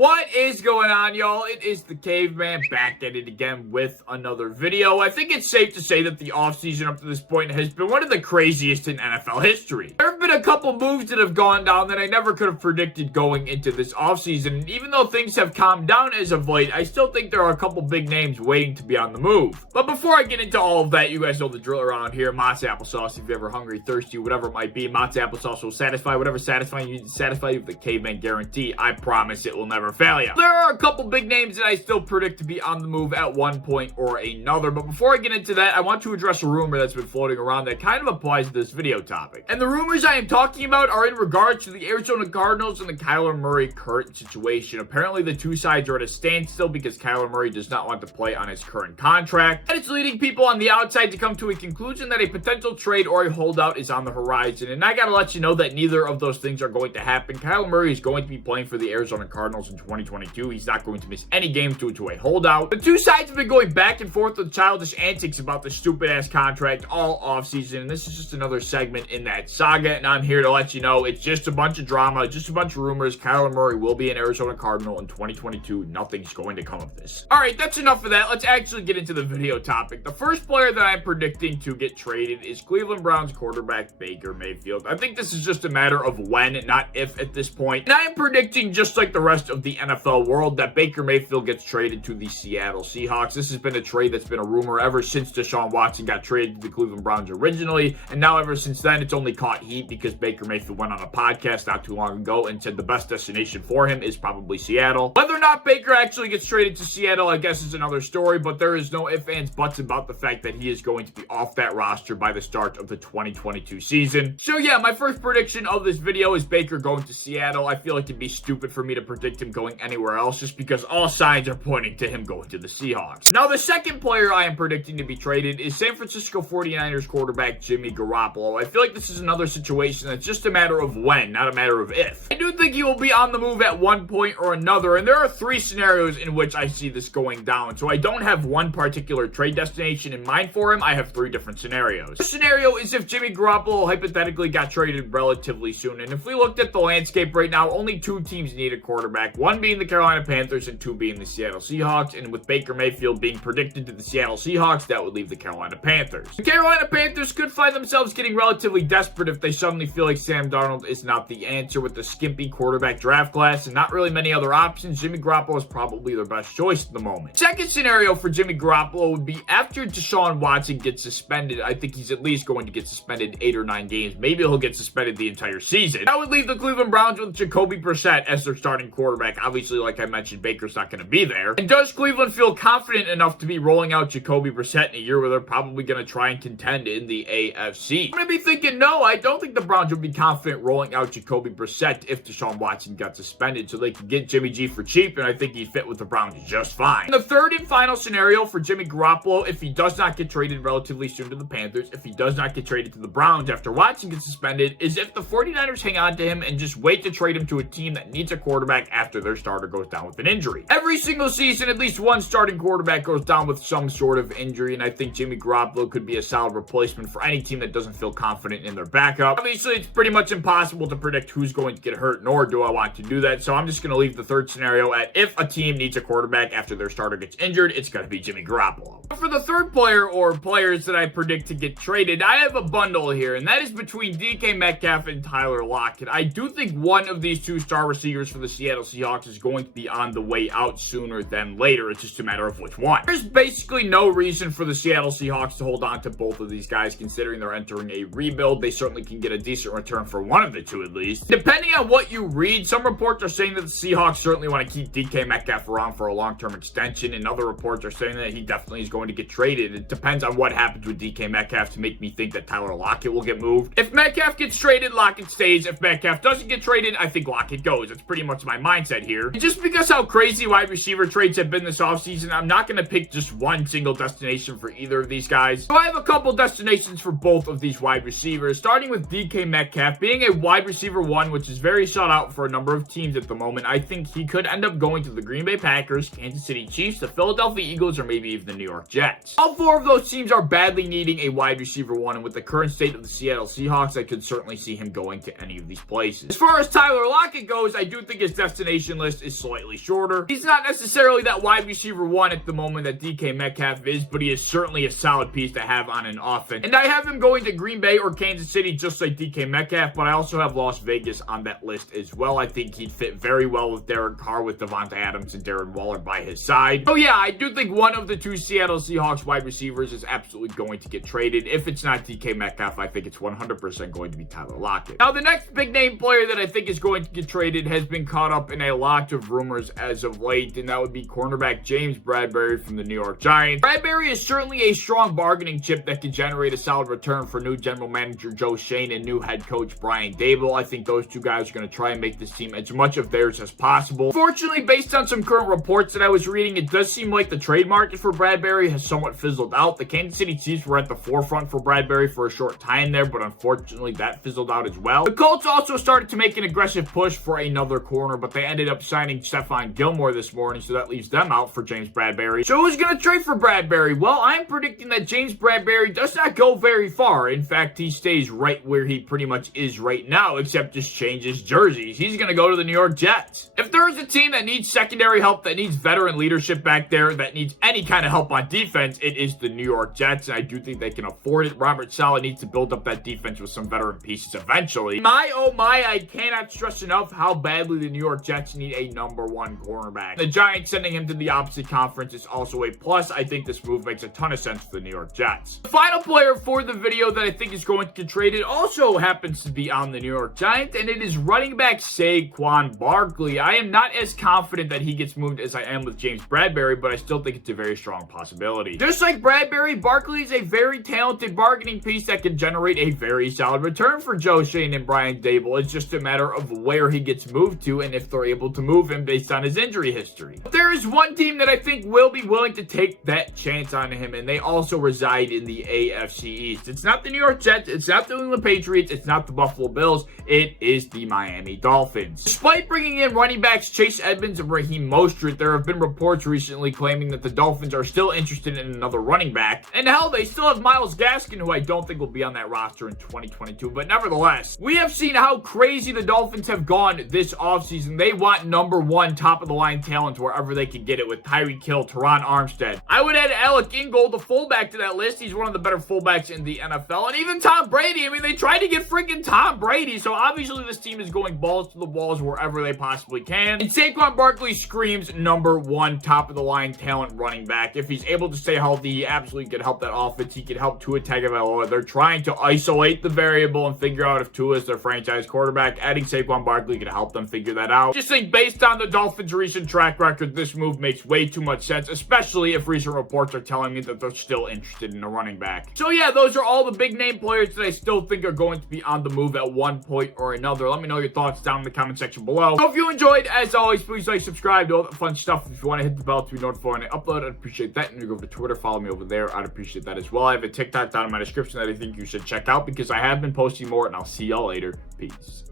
What is going on, y'all? It is the Caveman back at it again with another video. I think it's safe to say that the offseason up to this point has been one of the craziest in NFL history. There have been a couple moves that have gone down that I never could have predicted going into this offseason. And even though things have calmed down as of late, I still think there are a couple big names waiting to be on the move. But before I get into all of that, you guys know the drill around here. Mott's applesauce, if you're ever hungry, thirsty, whatever it might be. Mott's applesauce will satisfy whatever satisfying you need to satisfy you with the Caveman guarantee. I promise it will never fail you. There are a couple big names that I still predict to be on the move at one point or another, but before I get into that, I want to address a rumor that's been floating around that kind of applies to this video topic. And the rumors I am talking about are in regards to the Arizona Cardinals and the Kyler Murray current situation. Apparently, the two sides are at a standstill because Kyler Murray does not want to play on his current contract, and it's leading people on the outside to come to a conclusion that a potential trade or a holdout is on the horizon. And I gotta let you know that neither of those things are going to happen. Kyler Murray is going to be playing for the Arizona Cardinals in 2022. He's not going to miss any games due to a holdout. The two sides have been going back and forth with childish antics about the stupid-ass contract all offseason, and this is just another segment in that saga, and I'm here to let you know it's just a bunch of drama, just a bunch of rumors. Kyler Murray will be an Arizona Cardinal in 2022. Nothing's going to come of this. All right, that's enough of that. Let's actually get into the video topic. The first player that I'm predicting to get traded is Cleveland Browns quarterback Baker Mayfield. I think this is just a matter of when, not if at this point. And I am predicting, just like the rest of the NFL world, that Baker Mayfield gets traded to the Seattle Seahawks. This has been a trade that's been a rumor ever since Deshaun Watson got traded to the Cleveland Browns originally, and now ever since then it's only caught heat because Baker Mayfield went on a podcast not too long ago and said the best destination for him is probably Seattle. Whether or not Baker actually gets traded to Seattle, I guess, is another story, but there is no ifs, ands, buts about the fact that he is going to be off that roster by the start of the 2022 season. So yeah, my first prediction of this video is Baker going to Seattle. I feel like it'd be stupid for me to predict him going anywhere else just because all signs are pointing to him going to the Seahawks. Now, the second player I am predicting to be traded is San Francisco 49ers quarterback Jimmy Garoppolo. I feel like this is another situation that's just a matter of when, not a matter of if. I do think he will be on the move at one point or another, and there are three scenarios in which I see this going down. So I don't have one particular trade destination in mind for him. I have three different scenarios. The scenario is if Jimmy Garoppolo hypothetically got traded relatively soon. And if we looked at the landscape right now, only two teams need a quarterback, one being the Carolina Panthers and two being the Seattle Seahawks. And with Baker Mayfield being predicted to the Seattle Seahawks, that would leave the Carolina Panthers. The Carolina Panthers could find themselves getting relatively desperate if they suddenly feel like Sam Darnold is not the answer with the skimpy quarterback draft class and not really many other options. Jimmy Garoppolo is probably their best choice at the moment. Second scenario for Jimmy Garoppolo would be after Deshaun Watson gets suspended. I think he's at least going to get suspended 8 or 9 games. Maybe he'll get suspended the entire season. That would leave the Cleveland Browns with Jacoby Brissett as their starting quarterback. Obviously, like I mentioned, Baker's not going to be there. And does Cleveland feel confident enough to be rolling out Jacoby Brissett in a year where they're probably going to try and contend in the AFC? I'm going to be thinking, no, I don't think the Browns would be confident rolling out Jacoby Brissett if Deshaun Watson got suspended so they could get Jimmy G for cheap, and I think he'd fit with the Browns just fine. And the third and final scenario for Jimmy Garoppolo, if he does not get traded relatively soon to the Panthers, if he does not get traded to the Browns after Watson gets suspended, is if the 49ers hang on to him and just wait to trade him to a team that needs a quarterback after their starter goes down with an injury. Every single season, at least one starting quarterback goes down with some sort of injury, and I think Jimmy Garoppolo could be a solid replacement for any team that doesn't feel confident in their backup. Obviously, it's pretty much impossible to predict who's going to get hurt, nor do I want to do that, so I'm just going to leave the third scenario at if a team needs a quarterback after their starter gets injured, it's going to be Jimmy Garoppolo. But for the third player or players that I predict to get traded, I have a bundle here, and that is between DK Metcalf and Tyler Lockett. I do think one of these two star receivers for the Seattle Seahawks is going to be on the way out sooner than later. It's just a matter of which one. There's basically no reason for the Seattle Seahawks to hold on to both of these guys, considering they're entering a rebuild. They certainly can get a decent return for one of the two at least. Depending on what you read, some reports are saying that the Seahawks certainly want to keep DK Metcalf around for a long-term extension, and other reports are saying that he definitely is going to get traded. It depends on what happens with DK Metcalf to make me think that Tyler Lockett will get moved. If Metcalf gets traded, Lockett stays. If Metcalf doesn't get traded, I think Lockett goes. That's pretty much my mindset here. And just because how crazy wide receiver trades have been this offseason, I'm not going to pick just one single destination for either of these guys. So I have a couple destinations for both of these wide receivers, starting with DK Metcalf. Being a wide receiver one, which is very sought out for a number of teams at the moment, I think he could end up going to the Green Bay Packers, Kansas City Chiefs, the Philadelphia Eagles, or maybe even the New York Jets. All four of those teams are badly needing a wide receiver one, and with the current state of the Seattle Seahawks, I could certainly see him going to any of these places. As far as Tyler Lockett goes, I do think his destination position list is slightly shorter. He's not necessarily that wide receiver 1 at the moment that DK Metcalf is, but he is certainly a solid piece to have on an offense. And I have him going to Green Bay or Kansas City just like DK Metcalf, but I also have Las Vegas on that list as well. I think he'd fit very well with Derek Carr, with Devontae Adams and Darren Waller by his side. Oh yeah, I do think one of the two Seattle Seahawks wide receivers is absolutely going to get traded. If it's not DK Metcalf, I think it's 100% going to be Tyler Lockett. Now, the next big name player that I think is going to get traded has been caught up in a lot of rumors as of late, and that would be cornerback James Bradberry from the New York Giants. Bradberry is certainly a strong bargaining chip that could generate a solid return for new general manager Joe Schoen and new head coach Brian Daboll. I think those two guys are going to try and make this team as much of theirs as possible. Fortunately, based on some current reports that I was reading, it does seem like the trade market for Bradberry has somewhat fizzled out. The Kansas City Chiefs were at the forefront for Bradberry for a short time there, but unfortunately that fizzled out as well. The Colts also started to make an aggressive push for another corner, but they ended up signing Stephon Gilmore this morning, so that leaves them out for James Bradberry. So who's going to trade for Bradberry? Well, I'm predicting that James Bradberry does not go very far. In fact, he stays right where he pretty much is right now, except just changes jerseys. He's going to go to the New York Jets. If there is a team that needs secondary help, that needs veteran leadership back there, that needs any kind of help on defense, it is the New York Jets, and I do think they can afford it. Robert Saleh needs to build up that defense with some veteran pieces eventually. Oh my, I cannot stress enough how badly the New York Jets need a #1 cornerback. The Giants sending him to the opposite conference is also a plus. I think this move makes a ton of sense for the New York Jets. The final player for the video that I think is going to get traded also happens to be on the New York Giants, and it is running back Saquon Barkley. I am not as confident that he gets moved as I am with James Bradberry, but I still think it's a very strong possibility. Just like Bradberry, Barkley is a very talented bargaining piece that can generate a very solid return for Joe Schoen and Brian Daboll. It's just a matter of where he gets moved to and if they're able to move him based on his injury history. But there is one team that I think will be willing to take that chance on him, and they also reside in the AFC East. It's not the New York Jets, it's not the New England Patriots, it's not the Buffalo Bills, it is the Miami Dolphins. Despite bringing in running backs Chase Edmonds and Raheem Mostert, there have been reports recently claiming that the Dolphins are still interested in another running back. And hell, they still have Myles Gaskin, who I don't think will be on that roster in 2022. But nevertheless, we have seen how crazy the Dolphins have gone this offseason. They want #1 top-of-the-line talent wherever they can get it, with Tyreek Hill, Teron Armstead. I would add Alec Ingold, the fullback, to that list. He's one of the better fullbacks in the NFL. And even Tom Brady. I mean, they tried to get freaking Tom Brady. So obviously this team is going balls to the walls wherever they possibly can. And Saquon Barkley screams #1 top-of-the-line talent running back. If he's able to stay healthy, he absolutely could help that offense. He could help Tua Tagovailoa. They're trying to isolate the variable and figure out if Tua is their franchise quarterback. Adding Saquon Barkley could help them figure that out. Just think, based on the Dolphins' recent track record, this move makes way too much sense, especially if recent reports are telling me that they're still interested in a running back. So yeah, those are all the big name players that I still think are going to be on the move at one point or another. Let me know your thoughts down in the comment section below. So if you enjoyed, as always, please like, subscribe, do all that fun stuff. If you want to hit the bell to be notified when I upload, I'd appreciate that. And you go over to Twitter, follow me over there. I'd appreciate that as well. I have a TikTok down in my description that I think you should check out because I have been posting more, and I'll see y'all later. Peace.